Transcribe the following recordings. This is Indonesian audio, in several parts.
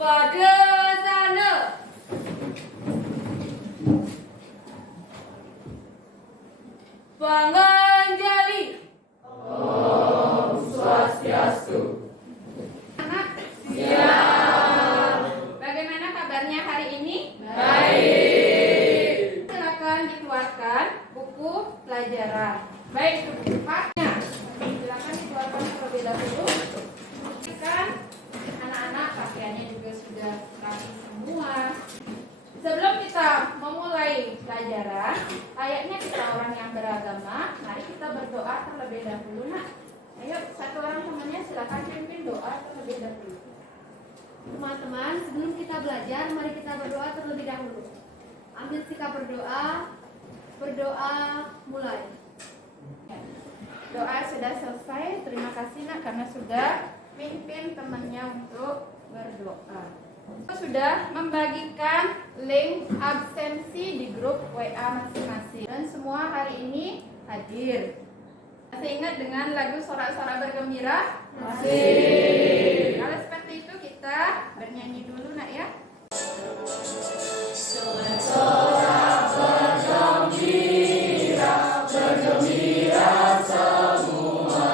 pada sana. Panganjali. Om Swastiastu. Anak, Siap. bagaimana kabarnya hari ini? Baik. Silakan dikeluarkan buku pelajaran. Baik, itu buku paknya. Silakan dikeluarkan terlebih dahulu. Kan anak-anak pakaiannya juga sudah rapi semua. Sebelum kita memulai pelajaran, layaknya kita orang yang beragama, mari kita berdoa terlebih dahulu, nak. Ayo, satu orang temannya silakan pimpin doa terlebih dahulu. Teman-teman, sebelum kita belajar, mari kita berdoa terlebih dahulu. Ambil sikap berdoa. Berdoa mulai. Doa sudah selesai. Terima kasih, nak, karena sudah pimpin temannya untuk berdoa. Kita sudah membagikan link absensi di grup WA masing-masing, dan semua hari ini hadir. Masih ingat dengan lagu Sorak-Sorak Bergembira? Masih. Kalau seperti itu kita bernyanyi dulu, nak, ya. Sorak-sorak bergembira, bergembira semua.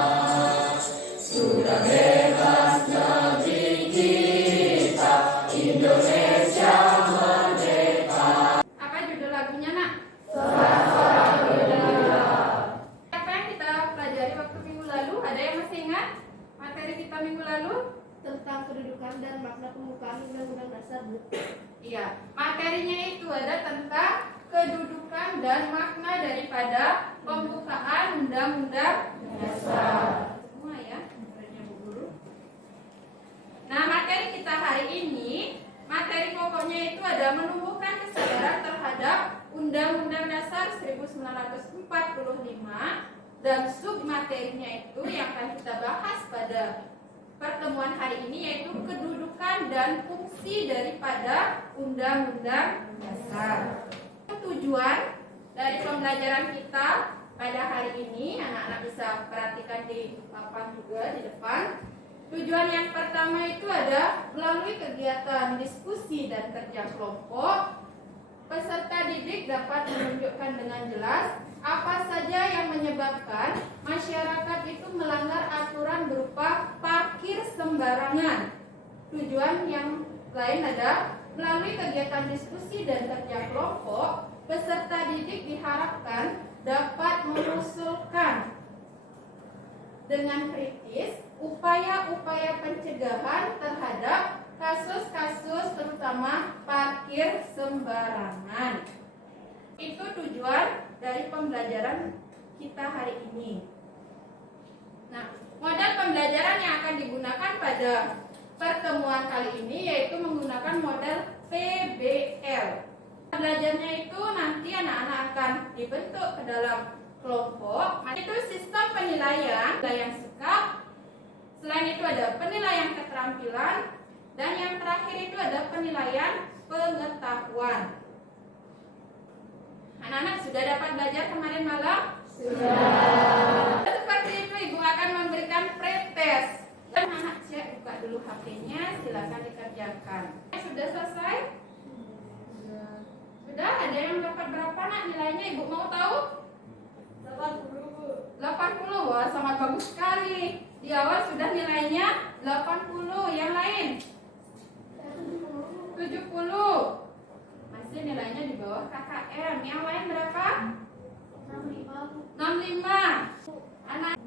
Sudah bebas negeri kita, Indonesia merdeka. Apa judul lagunya, nak? Sorak-sorak bergembira. Apa yang kita pelajari waktu minggu lalu? Ada yang masih ingat materi kita minggu lalu? Tentang kedudukan dan makna pembukaan Undang-Undang Dasar. Iya, materinya itu ada tentang kedudukan dan makna daripada pembukaan Undang-Undang Dasar. Semua ya, materinya Bu Guru. Nah, materi kita hari ini, materi pokoknya itu ada menumbuhkan kesadaran terhadap Undang-Undang Dasar 1945, dan submaterinya itu yang akan kita bahas pada pertemuan hari ini yaitu kedudukan dan fungsi daripada Undang-Undang Dasar. Tujuan dari pembelajaran kita pada hari ini, anak-anak bisa perhatikan di papan juga di depan. Tujuan yang pertama itu ada melalui kegiatan diskusi dan kerja kelompok, peserta didik dapat menunjukkan dengan jelas apa saja yang menyebabkan masyarakat itu melanggar aturan berupa parkir sembarangan. Tujuan yang lain ada melalui kegiatan diskusi dan kerja kelompok, peserta didik diharapkan dapat mengusulkan dengan kritis upaya-upaya pencegahan terhadap kasus-kasus terutama parkir sembarangan. Itu tujuan dari pembelajaran kita hari ini. Nah, model pembelajaran yang akan digunakan pada pertemuan kali ini yaitu menggunakan model PBL. Belajarnya itu nanti anak-anak akan dibentuk ke dalam kelompok. Itu sistem penilaian sikap. Selain itu ada penilaian keterampilan, dan yang terakhir itu ada penilaian pengetahuan. Anak-anak sudah dapat belajar kemarin malam? Sudah. Seperti itu, Ibu akan memberikan pretest. Anak-anak cek, buka dulu HP-nya, silakan dikerjakan. Sudah selesai? Sudah. Ada yang dapat berapa, nak, nilainya? Ibu mau tahu? 80. Wah, sangat bagus sekali. Di awal sudah nilainya 80. Yang lain? 70. Masih nilainya di bawah KKM. Yang lain berapa? 65. Anak,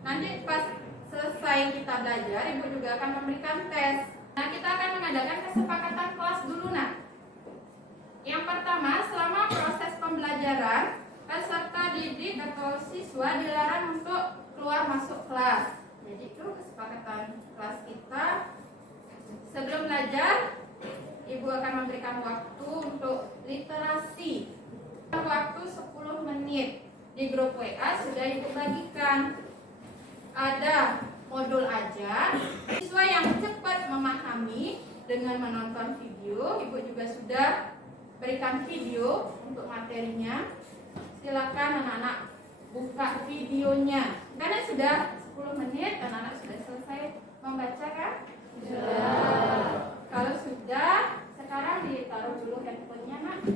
nanti pas selesai kita belajar, Ibu juga akan memberikan tes. Nah, kita akan mengadakan kesepakatan kelas dulu, nah. Yang pertama, selama proses pembelajaran, peserta didik atau siswa dilarang untuk keluar masuk kelas. Jadi itu kesepakatan kelas kita. Sebelum belajar, Ibu akan memberikan waktu untuk literasi. Waktu 10 menit. Di grup WA sudah Ibu bagikan. Ada modul ajar. Siswa yang cepat memahami dengan menonton video. Ibu juga sudah berikan video untuk materinya. Silakan anak-anak buka videonya. Karena sudah 10 menit, anak-anak sudah selesai membaca, kan? Sudah. Kalau sudah, sekarang ditaruh dulu handphonenya, Nak.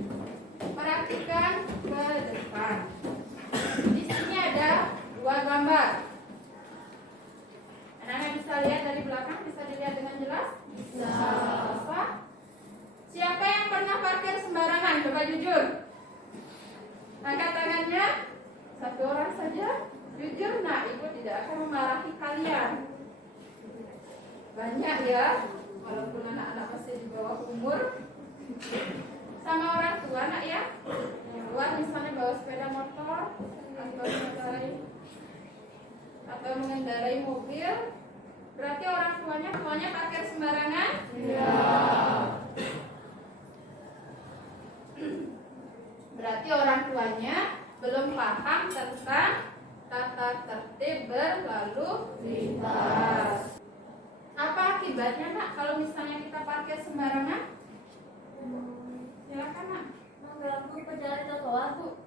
Perhatikan ke depan. Di sini ada 2 gambar. Anak-anak bisa lihat dari belakang, bisa dilihat dengan jelas? Bisa. Apa? Siapa yang pernah parkir sembarangan? Coba jujur. Angkat tangannya. 1 orang saja. Jujur, Nak, Ibu tidak akan memarahi kalian. Banyak ya, walaupun anak-anak masih di bawah umur. Sama orang tua, Nak, ya. Keluar misalnya bawa sepeda motor atau mengendarai mobil, berarti orang tuanya parkir sembarangan? Iya. Berarti orang tuanya belum paham tentang tata tertib berlalu lintas. Apa akibatnya, Nak, kalau misalnya kita parkir sembarangan? Silakan, Nak. Mengganggu pejalan trotoar, Bu.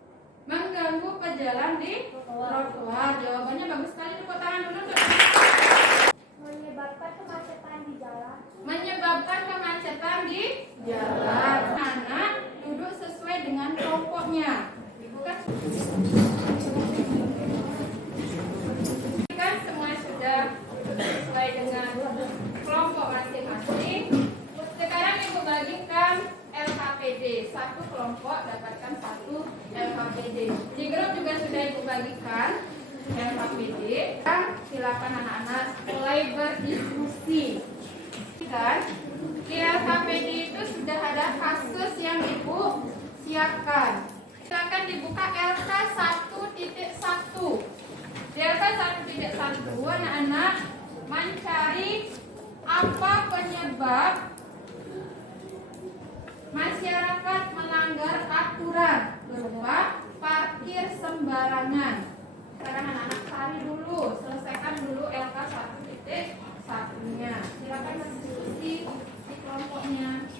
Mengganggu pejalan di trotoar. Jawabannya bagus sekali. Tepuk tangan dulu tuh. Menyebabkan kemacetan di jalan. Menyebabkan kemacetan di jalan. Anak duduk sesuai dengan kelompoknya. Ibu kan semua sudah sesuai dengan kelompok masing-masing. Sekarang Ibu bagikan LKPD. 1 kelompok dapatkan 1 LKPD. Di grup juga sudah Ibu bagikan LKPD. Silakan anak-anak mulai berdiskusi. Kan? Di LKPD itu sudah ada kasus yang Ibu siapkan. Silakan dibuka LK 1.1. Di LK 1.1 anak-anak mencari apa penyebab masyarakat melanggar aturan berupa parkir sembarangan. Sekarang anak-anak cari dulu, selesaikan dulu LK 1.1-nya. Silakan berdiskusi di kelompoknya.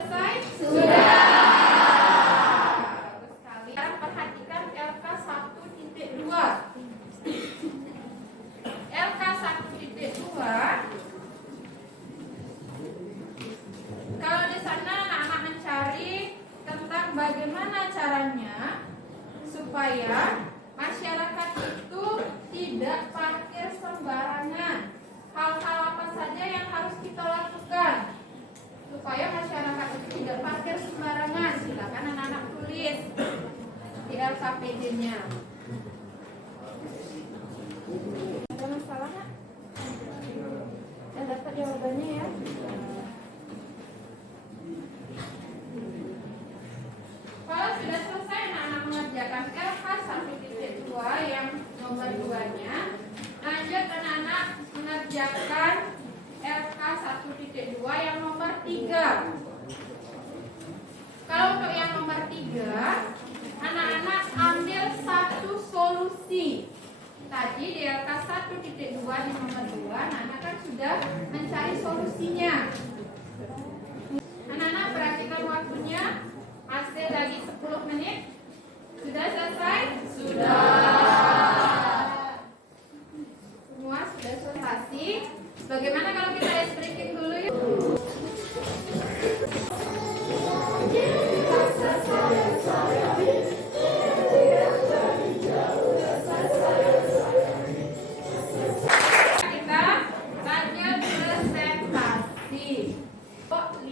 Selesai? Sudah. Bagus sekali. Sekarang perhatikan LK 1.2. LK 1.2. Kalau di sana anak-anak mencari tentang bagaimana caranya supaya masyarakat itu tidak parkir sembarangan. Hal-hal apa saja yang harus kita lakukan supaya masyarakat itu tidak parkir sembarangan? Silakan anak-anak tulis di LKPD-nya. Ada masalah nggak? Dapat jawabannya ya. Kalau sudah selesai anak-anak mengerjakan LK 1.2 yang nomor 2-nya, lanjut anak-anak mengerjakan LK 1.2 yang nomor 3. Kalau untuk yang nomor 3, anak-anak ambil 1 solusi. Tadi di LK 1.2 di nomor 2, anak-anak kan sudah mencari solusinya. Anak-anak perhatikan waktunya. Masih lagi 10 menit. Sudah selesai? Sudah. Semua sudah selesai. Bagaimana kalau kita ice breaking dulu yuk? Kita lanjut presentasi. 5.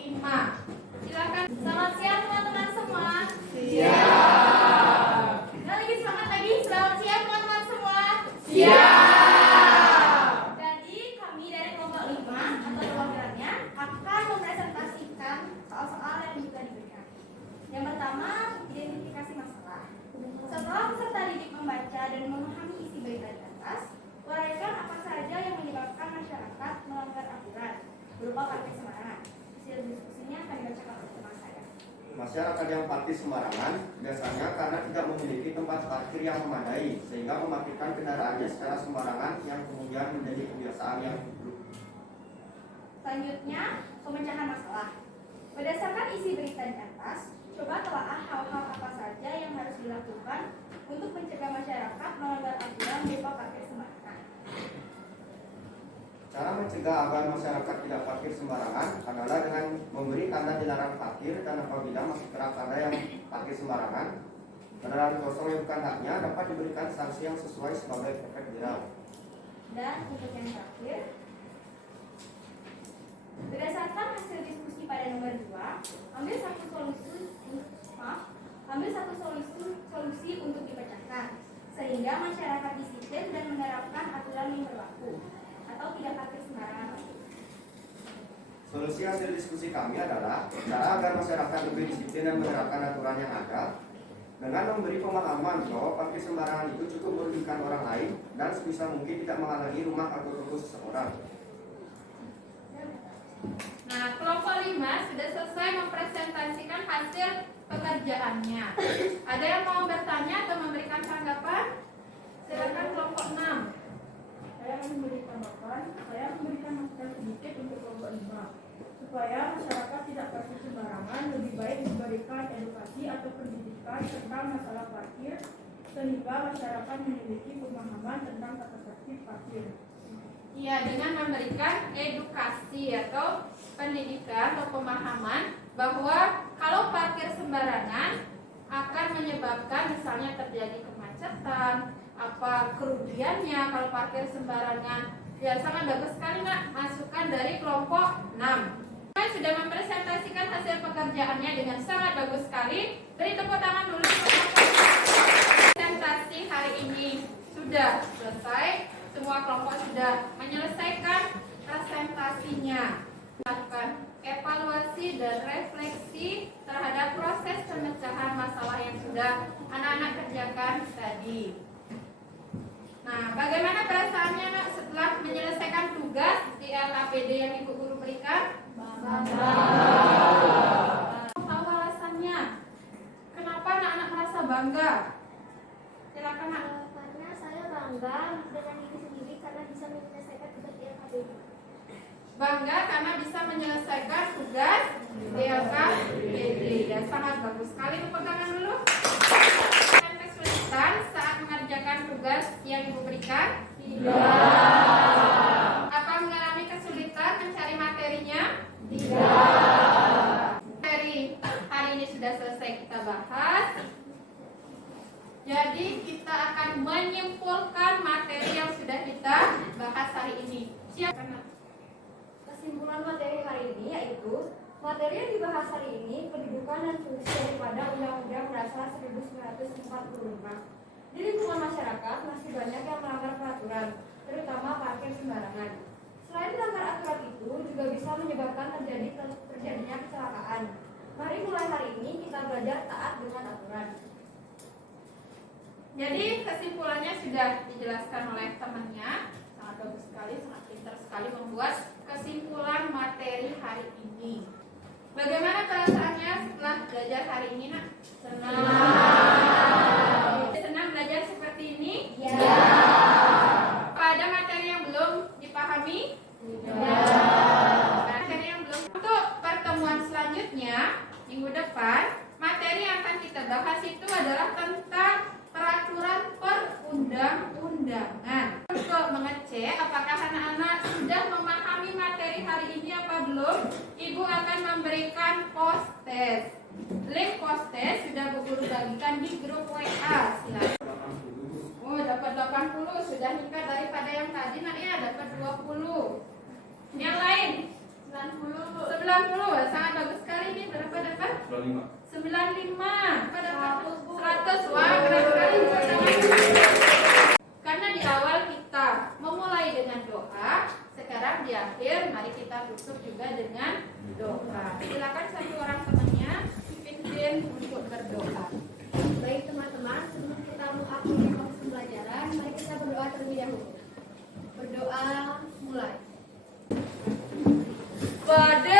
Silakan. Selamat siang teman-teman semua. Siap. Lagi semangat lagi. Selamat siang teman-teman semua. Siap. Jadi kami dari kelompok 5 atau perwakilannya akan mempresentasikan soal-soal yang juga diberikan. Yang pertama, identifikasi masalah. Setelah peserta didik membaca dan memahami isi berita di atas, uraikan apa saja yang menyebabkan masyarakat melanggar aturan berupa parkir sembarangan. Hasil diskusinya akan dibacakan oleh teman saya. Masyarakat yang parkir sembarangan biasanya karena tidak memiliki tempat parkir yang memadai sehingga memarkirkan kendaraannya secara sembarangan yang kemudian menjadi kebiasaan yang buruk. Selanjutnya, pemecahan masalah. Berdasarkan isi berita di atas, coba telaah hal-hal apa saja yang harus dilakukan untuk mencegah masyarakat melanggar aturan berupa parkir sembarangan. Cara mencegah agar masyarakat tidak parkir sembarangan adalah dengan memberi tanda dilarang parkir, dan apabila masih kerap ada yang parkir sembarangan, kendaraan kosong yang bukan haknya dapat diberikan sanksi yang sesuai sebagai efek jerah. Dan untuk yang terakhir, berdasarkan hasil diskusi pada nomor 2, ambil satu solusi untuk dipecahkan, sehingga masyarakat disiplin dan menerapkan aturan yang berlaku atau tidak parkir sembarangan. Solusi hasil diskusi kami adalah cara agar masyarakat lebih disiplin dan menerapkan aturan yang ada dengan memberi pemahaman bahwa parkir sembarangan itu cukup merugikan orang lain dan sebisa mungkin tidak menghalangi rumah atau toko seseorang. Nah, kelompok 5 sudah selesai mempresentasikan hasil pekerjaannya. Ada yang mau bertanya atau memberikan tanggapan? Silakan kelompok 6. Saya memberikan masukan sedikit untuk kelompok 5. Supaya masyarakat tidak parkir sembarangan, lebih baik diberikan edukasi atau pendidikan tentang masalah parkir, sehingga masyarakat memiliki pemahaman tentang tata tertib parkir. Iya, dengan memberikan edukasi atau pendidikan atau pemahaman bahwa kalau parkir sembarangan akan menyebabkan misalnya terjadi kemacetan, apa kerugiannya kalau parkir sembarangan. Ya, sangat bagus sekali nak masukan dari kelompok 6. Saya sudah mempresentasikan hasil pekerjaannya dengan sangat bagus sekali. Beri tepuk tangan dulu. Presentasi hari ini sudah selesai. Semua kelompok sudah menyelesaikan presentasinya. Melakukan evaluasi dan refleksi terhadap proses pemecahan masalah yang sudah anak-anak kerjakan tadi. Nah, bagaimana perasaannya nak setelah menyelesaikan tugas di LAPD yang Ibu Guru berikan? Bangga. Tahu alasannya? Kenapa anak-anak merasa bangga? Silakan nak. Karena saya bangga dengan diri sendiri karena bisa menyelesaikan tugas di LKPD. Bangga karena bisa menyelesaikan tugas di LKPD. Ya, sangat bagus sekali. Pegangan dulu. Dan kesulitan saat mengerjakan tugas yang Ibu berikan? Tidak. Apa mengalami kesulitan mencari materinya? Tidak. Materi hari ini sudah selesai kita bahas. Jadi kita akan menyimpulkan materi yang sudah kita bahas hari ini. Siapa? Kesimpulan materi hari ini yaitu materi yang dibahas hari ini kedudukan dan fungsi daripada Undang-Undang Dasar 1945. Di lingkungan masyarakat masih banyak yang melanggar peraturan, terutama parkir sembarangan. Selain melanggar aturan itu juga bisa menyebabkan terjadinya kecelakaan. Mari mulai hari ini kita belajar taat dengan aturan. Jadi kesimpulannya sudah dijelaskan oleh temannya. Sangat bagus sekali, sangat pintar sekali membuat kesimpulan materi hari ini. Bagaimana perasaannya setelah belajar hari ini nak? Senang. Senang belajar seperti ini? Ya. Apa ada materi yang belum dipahami? Tidak. Materi yang belum. Untuk pertemuan selanjutnya minggu depan, materi yang akan kita bahas itu adalah tentang peraturan perundang-undangan. Untuk mengecek apakah anak-anak sudah memahami materi hari ini apa belum, Ibu akan memberikan post-test. Link post-test sudah Bu Guru bagikan di grup WA. Silakan. Oh, dapat 80, sudah meningkat daripada yang tadi nak ya, dapat 20. Yang lain 90, sangat bagus sekali ini. Berapa dapat? 95. Pada 100. Wah, keren sekali. Karena di awal kita memulai dengan doa, sekarang di akhir mari kita tutup juga dengan doa. Silakan satu orang temannya pimpin untuk berdoa. Baik teman-teman, sebelum kita mengakhiri proses pembelajaran, mari kita berdoa terlebih dahulu. Berdoa mulai. Pada